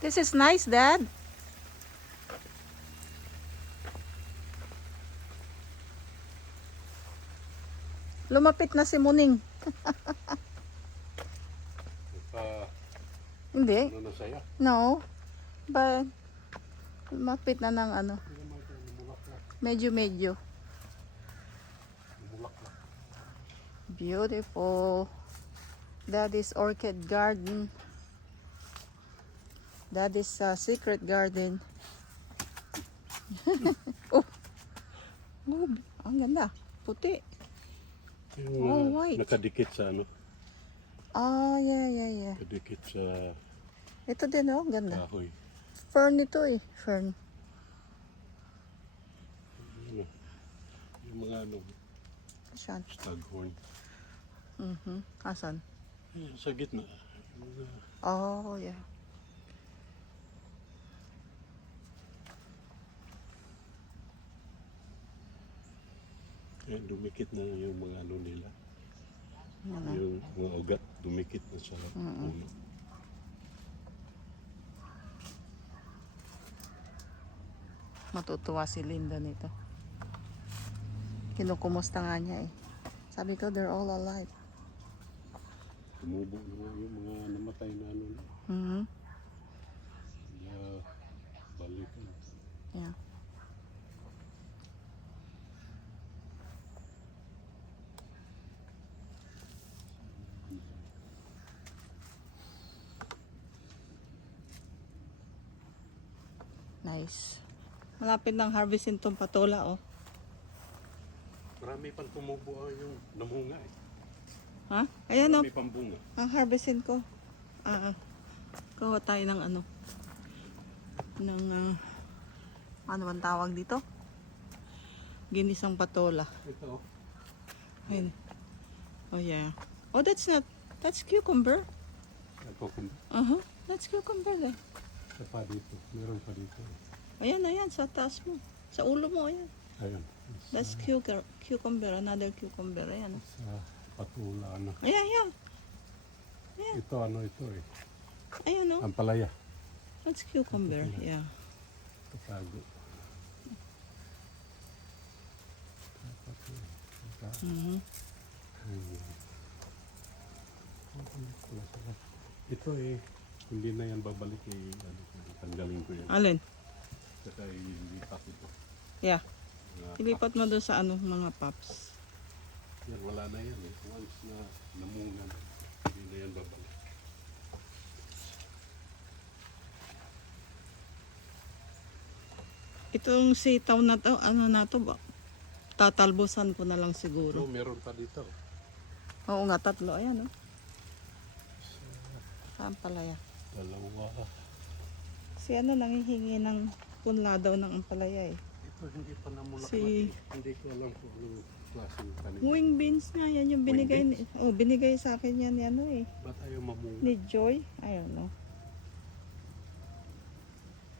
This is nice, Dad. Lumapit na si Muning. Hindi. Ano na sa'yo? No. But lumapit na ng ano. Medyo. Beautiful. That is orchid garden. That is a secret garden. Oh. Oh, ang ganda. Puti. Yung, white. nakadikit sa ano? Oh, yeah. Nakadikit sa Ito din, oh. Ganda. kahoy. Fern ito eh. Fern. Ano? Yung mga ano, Saan? staghorn. Asan? Ayan, sa gitna. Yung mga Oh, yeah. Ayan, dumikit na yung mga ano nila. Ano? Yung mga ugat, dumikit na sa puno. Matutuwa si Linda nito. Kinukumusta nga niya eh. Sabi ko, they're all alive. Tumubo na nga yung mga namatay na ano. Mhm. Kaya balikan. Yeah. Nice. Malapit ng harvestin tong patola, oh. Marami pang tumubo yung namunga eh. Ha? Ayan, oh. Marami pang bunga. Ang harvestin ko. Kuha tayo ng ano. Ng, ano bang tawag dito? Ginisang patola. Ito. Ayun. Oh, yeah. Oh, that's cucumber. Ito kung That's cucumber eh. isa pa dito. Meron pa dito. Ayan, sa taas mo. Sa ulo mo, ayan. Ayun. That's cucumber, another cucumber. Ayan. Sa patula ano. Ayan. Ito ano ito eh. Ayan, oh. Ampalaya. That's cucumber, yeah. Tatago. Mhm. Ito eh, hindi na yan babalik eh, ano, tanggalin ko yan. Alin? Saka ilipat ito. Yeah. Mga Ilipat mo doon sa ano, mga pups. yan, wala na yan eh. Once na namungan, hindi na yan babalik. Itong sitaw na to, ano na to ba? Tatalbusan ko na lang So, siguro. meron pa dito. Oo nga, tatlo. Ayan, oh. Saan palaya? Dalawa. Si ano, nangihingi ng punla daw ng ampalaya eh. Ito hindi pa namulaklak Si- eh. Hindi ko alam kung anong klaseng tanim. Wing beans nga, yan yung binigay Wing ni, binigay sa akin yan, ano eh. Ba't ayaw mamunga? Ni Joy. I don't know.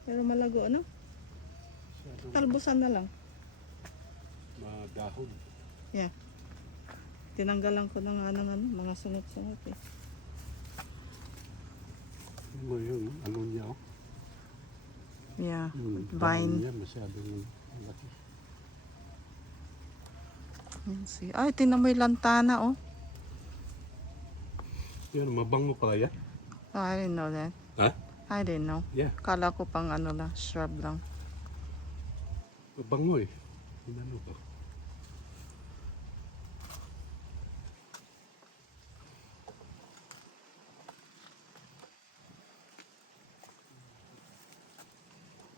Pero malago, ano? Masyadong Talbusan na lang. madahon. Yeah. Tinanggalan ko na nga ng ano, mga sungot-sungot eh. Ano mo yung ano niya oh. Yeah. Dahon Vine. niya masyadong malaki. Yan si. Ay, tinan mo yung lantana, oh. Yan, mabango pala yan. Oh, I didn't know that. Ha? I didn't know. Yeah, Kala ko pang ano lang, shrub lang. mabango eh. Ano ba?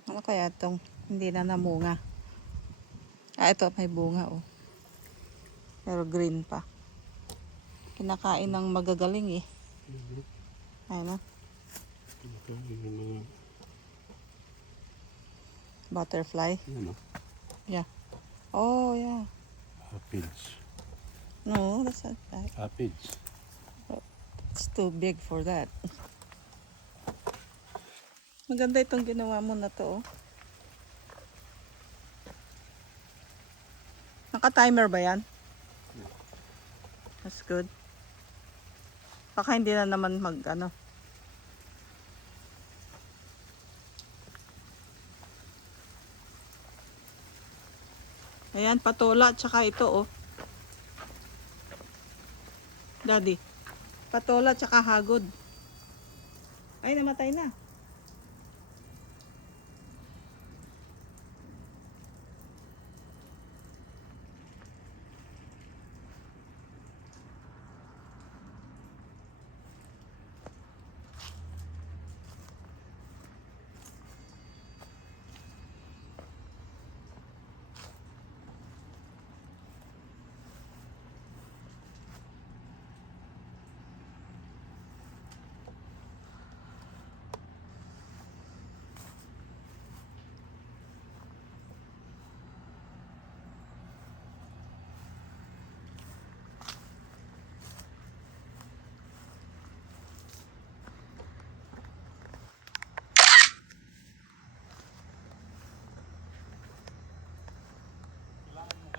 Ano kaya itong hindi na namunga? Ah, ito may bunga, oh. Pero green pa. Kinakain ng magagaling eh. Ayun, oh. Ito yung mga Butterfly. ano, Yeah. Oh, yeah. aphids. No, that's not that. Aphids. It's too big for that. Maganda itong ginawa mo na to, oh. Naka-timer ba yan? That's good. Baka hindi na naman mag, ano. Ayan, patola, tsaka ito, oh. Daddy. Patola, tsaka hagod. Ay, namatay na.